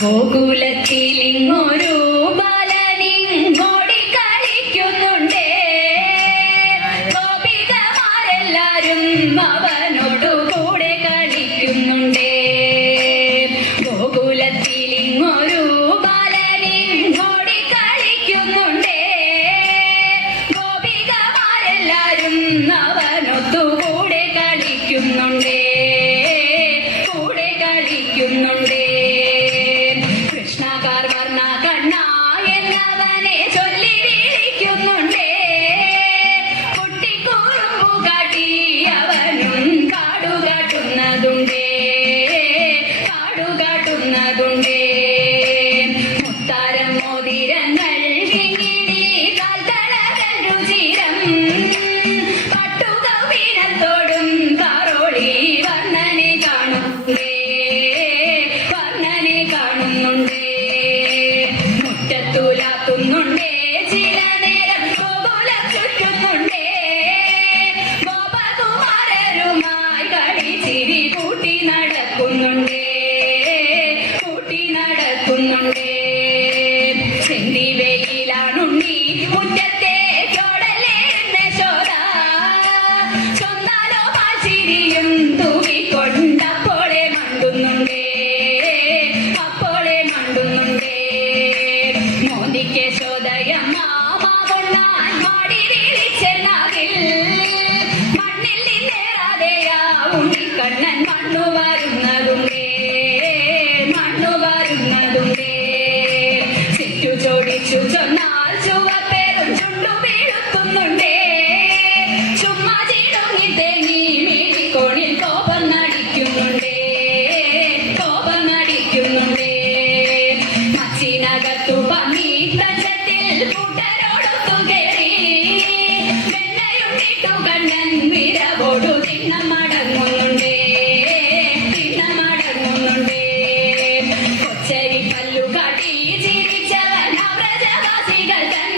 ഗോകുലത്തിലിങ്ങൊരു ബാലനിങ്ങോടി കളിക്കുന്നുണ്ടേ. ഗോപികമാരെല്ലാരും അവനോടു കൂടെ കളിക്കുന്നുണ്ടേ. ഗോകുലത്തിലിങ്ങൊരു ബാലനിങ്ങോടി കളിക്കുന്നുണ്ടേ. ഗോപികമാരെല്ലാരും അവനൊത്തു കൂടെ കളിക്കുന്നുണ്ടേ. കൂടെ കളിക്കുന്നുണ്ടേ. എന്നവനെ ചൊല്ലി വിളിക്കുന്നുണ്ടേ. കുട്ടിക്കുറുമ്പു കാട്ടി അവനും കാടുകാട്ടുന്നതുണ്ടേ. കാടുകാട്ടുന്നതുണ്ടേ. മുത്താരം മോതിരങ്ങൾ കിങ്ങിണി കാൽത്തളകൾ രുചിരം പട്ടുകൗപീനത്തോടും കാറോളി വർണ്ണനെ കാണുന്നുണ്ടേ. വർണ്ണനെ കാണുന്നുണ്ടേ. തുലാത്തുന്നുണ്ടേ. ചില നേരം ഗോകുലം ചുറ്റുന്നുണ്ടേ. ഗോപകുമാരരുമായി കളിച്ചിരി കൂട്ടി നടക്കുന്നുണ്ടേ. കൂട്ടി നടക്കുന്നുണ്ടേ. ചെന്തി വെയിലാണുണ്ണി മുറ്റത്തെ ചോടലേന്ന ശോധ. ചൊന്നാലോ പാച്ചിരിയും തൂവിക്കൊണ്ടപ്പോളെ മണ്ടുന്നുണ്ടേ. അപ്പോളെ മണ്ടുന്നുണ്ടേ. യശോദയമ്മ മാവുണ്ണാൻ മാടി വിളിച്ചെന്നാകിൽ മണ്ണിൽ നിന്നേറാതെയാ ഉണ്ണിക്കണ്ണൻ മണ്ണു വരുന്നതുണ്ടേ. മണ്ണു വരുന്നതുണ്ടേ. ചുറ്റു ചോടിച്ചു ചൊന്നാൽ ചുവപ്പേരും ചുണ്ടു വീഴുത്തുന്നുണ്ടേ. ചുമ്മാ ചിടുങ്ങി തേങ്ങി മീഴിക്കോണിൽ കോപം നടിക്കുന്നുണ്ടേ. കോപം നടിക്കുന്നുണ്ടേ. മച്ചിനകത്തു പന്നി കൂട്ടരോടൊത്തു കേറി വെണ്ണയുണ്ടിട്ടു കണ്ണൻ വിരവോടു തിണ്ണമടങ്ങുന്നുണ്ടേ. തിണ്ണമടങ്ങുന്നുണ്ടേ. കൊച്ചരി പല്ലു കാട്ടി ചിരിച്ചവൻ വ്രജവാസികൾ തൻ